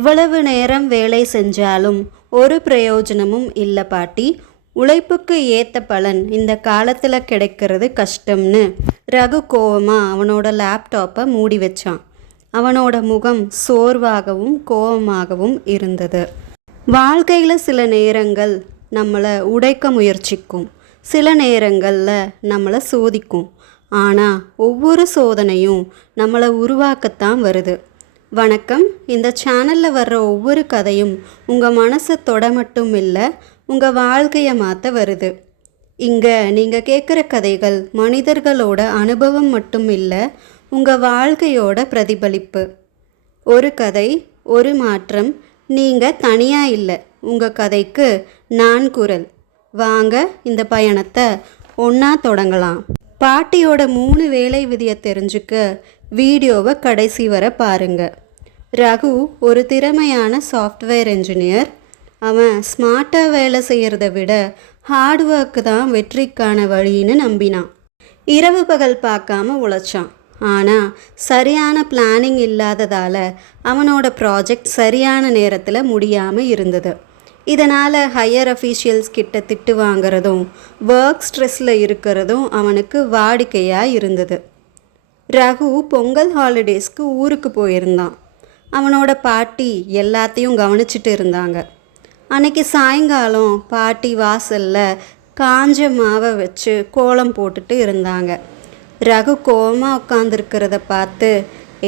எவ்வளவு நேரம் வேலை செஞ்சாலும் ஒரு பிரயோஜனமும் இல்லை பாட்டி. உழைப்புக்கு ஏற்ற பலன் இந்த காலத்தில் கிடைக்கிறது கஷ்டம்னு ரகு கோவமாக அவனோட லேப்டாப்பை மூடி வச்சான். அவனோட முகம் சோர்வாகவும் கோவமாகவும் இருந்தது. வாழ்க்கையில் சில நேரங்கள் நம்மளை உடைக்க முயற்சிக்கும், சில நேரங்களில் நம்மளை சோதிக்கும். ஆனால் ஒவ்வொரு சோதனையும் நம்மளை உருவாக்கத்தான் வருது. வணக்கம். இந்த சேனலில் வர்ற ஒவ்வொரு கதையும் உங்கள் மனசை தொட மட்டும் இல்லை, உங்கள் வாழ்க்கையை மாற்ற வருது. இங்கே நீங்கள் கேட்குற கதைகள் மனிதர்களோட அனுபவம் மட்டும் இல்லை, உங்கள் வாழ்க்கையோட பிரதிபலிப்பு. ஒரு கதை, ஒரு மாற்றம். நீங்கள் தனியாக இல்லை, உங்கள் கதைக்கு நான் குரல். வாங்க இந்த பயணத்தை ஒன்றா தொடங்கலாம். பாட்டியோட 3 வேலை விதியை தெரிஞ்சுக்க வீடியோவை கடைசி வரை பாருங்க. ரகு ஒரு திறமையான சாஃப்ட்வேர் என்ஜினியர். அவன் ஸ்மார்ட்டாக வேலை செய்கிறத விட ஹார்ட் ஒர்க்கு தான் வெற்றிக்கான வழின்னு நம்பினான். இரவு பகல் பார்க்காம உழைச்சான். ஆனால் சரியான பிளானிங் இல்லாததால் அவனோட ப்ராஜெக்ட் சரியான நேரத்தில் முடியாமல் இருந்தது. இதனால் ஹையர் அஃபீஷியல்ஸ் கிட்ட திட்டு வாங்கிறதும் ஒர்க் ஸ்ட்ரெஸ்ஸில் இருக்கிறதும் அவனுக்கு வாடிக்கையாக இருந்தது. ரகு பொங்கல் ஹாலிடேஸ்க்கு ஊருக்கு போயிருந்தான். அவனோட பாட்டி எல்லாத்தையும் கவனிச்சிட்டு இருந்தாங்க. அன்னைக்கு சாயங்காலம் பாட்டி வாசலில் காஞ்ச மாவை வச்சு கோலம் போட்டுட்டு இருந்தாங்க. ரகு கோவமாக உட்காந்துருக்கிறத பார்த்து,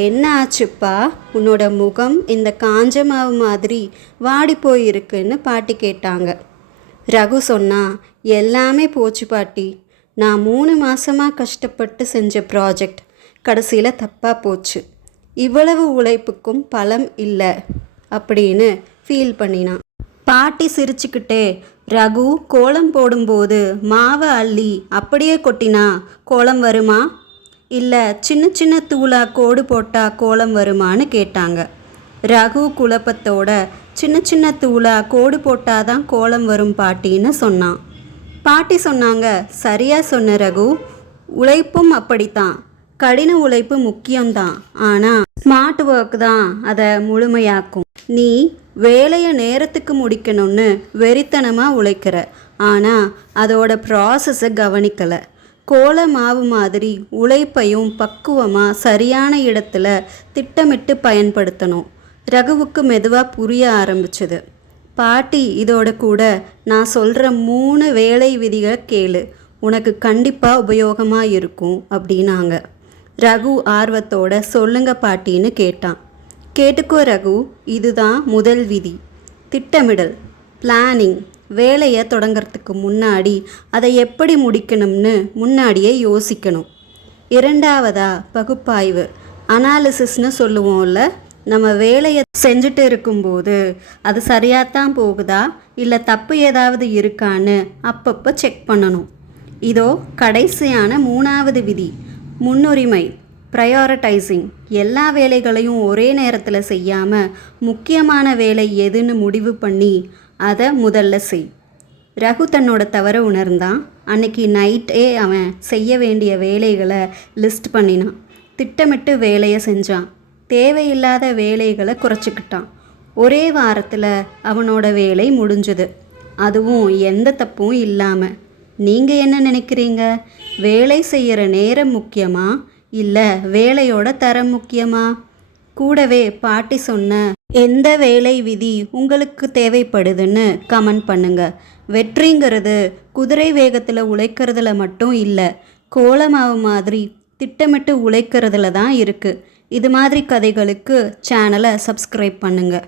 என்ன ஆச்சுப்பா, உன்னோட முகம் இந்த காஞ்ச மாவு மாதிரி வாடி போயிருக்குன்னு பாட்டி கேட்டாங்க. ரகு சொன்னா, எல்லாமே போச்சு பாட்டி. நான் 3 மாதமாக கஷ்டப்பட்டு செஞ்ச ப்ராஜெக்ட் கடைசியில் தப்பாக போச்சு. இவ்வளவு உழைப்புக்கும் பலம் இல்லை அப்படின்னு ஃபீல் பண்ணினான். பாட்டி சிரிச்சுக்கிட்டே, ரகு, கோலம் போடும்போது மாவை அள்ளி அப்படியே கொட்டினா கோலம் வருமா, இல்லை சின்ன சின்ன தூளாக கோடு போட்டால் கோலம் வருமானு கேட்டாங்க. ரகு குழப்பத்தோட, சின்ன சின்ன தூளாக கோடு போட்டால் தான் கோலம் வரும் பாட்டின்னு சொன்னான். பாட்டி சொன்னாங்க, சரியாக சொன்ன ரகு, உழைப்பும் அப்படித்தான். கடின உழைப்பு முக்கியம்தான், ஆனால் ஸ்மார்ட் ஒர்க் தான் அதை முழுமையாக்கும். நீ வேலையை நேரத்துக்கு முடிக்கணும்னு வெறித்தனமாக உழைக்கிற, ஆனால் அதோட ப்ராசஸை கவனிக்கலை. கோல மாவு மாதிரி உழைப்பையும் பக்குவமாக சரியான இடத்துல திட்டமிட்டு பயன்படுத்தணும். ரகுவுக்கு மெதுவாக புரிய ஆரம்பிச்சது. பாட்டி, இதோட கூட நான் சொல்கிற 3 வேலை விதிகளை கேளு, உனக்கு கண்டிப்பாக உபயோகமாக இருக்கும் அப்படின்னாங்க. ரகு ஆர்வத்தோட, சொல்லுங்க பாட்டின்னு கேட்டான். கேட்டுக்கோ ரகு, இதுதான் முதல் விதி. திட்டமிடல், பிளானிங். வேலையை தொடங்கிறதுக்கு முன்னாடி அதை எப்படி முடிக்கணும்னு முன்னாடியே யோசிக்கணும். 2வதா பகுப்பாய்வு, அனாலிசிஸ்னு சொல்லுவோம்ல. நம்ம வேலையை செஞ்சுட்டு இருக்கும்போது அது சரியாகத்தான் போகுதா இல்லை தப்பு ஏதாவது இருக்கான்னு அப்பப்போ செக் பண்ணணும். இதோ கடைசியான 3வது விதி, முன்னுரிமை, ப்ரையாரிட்டைசிங். எல்லா வேலைகளையும் ஒரே நேரத்தில் செய்யாமல் முக்கியமான வேலை எதுன்னு முடிவு பண்ணி அதை முதல்ல செய். ரகு தன்னோட தவற உணர்ந்தான். அன்னைக்கு நைட்டே அவன் செய்ய வேண்டிய வேலைகளை லிஸ்ட் பண்ணினான். திட்டமிட்டு வேலையை செஞ்சான். தேவையில்லாத வேலைகளை குறைச்சிக்கிட்டான். ஒரே வாரத்தில் அவனோட வேலை முடிஞ்சது, அதுவும் எந்த தப்பும் இல்லாமல். நீங்கள் என்ன நினைக்கிறீங்க? வேலை செய்கிற நேரம் முக்கியமா இல்லை வேலையோட தரம் முக்கியமா? கூடவே பாட்டி சொன்ன எந்த வேலை விதி உங்களுக்கு தேவைப்படுதுன்னு கமெண்ட் பண்ணுங்க. வெற்றிங்கிறது குதிரை வேகத்தில் உழைக்கிறதுல மட்டும் இல்லை, கோலமாவு மாதிரி திட்டமிட்டு உழைக்கிறதுல தான் இருக்குது. இது மாதிரி கதைகளுக்கு சேனலை சப்ஸ்கிரைப் பண்ணுங்கள்.